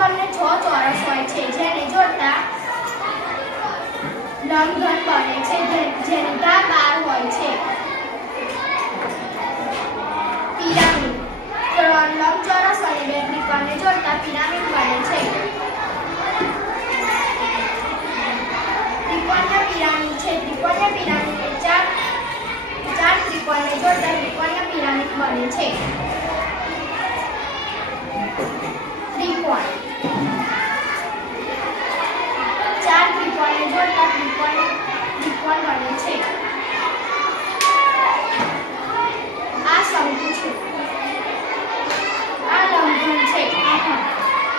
લંબઘનને 6 ચોરસ હોય છે જેને જોડતા લંબઘન બને છે જેની ધાર 12 હોય છે. પિરામિડ 3 લંબચોરસ અને 2 ત્રિકોણને જોડતા પિરામિડ બને છે. ત્રિકોણના પિરામિડ છે. ત્રિકોણના પિરામિડ એ 4 ત્રિકોણને જોડતા ત્રિકોણના પિરામિડ બને છે. ત્રિકોણ 4 ત્રિકોણને જોડતા ત્રિકોણ બને છે.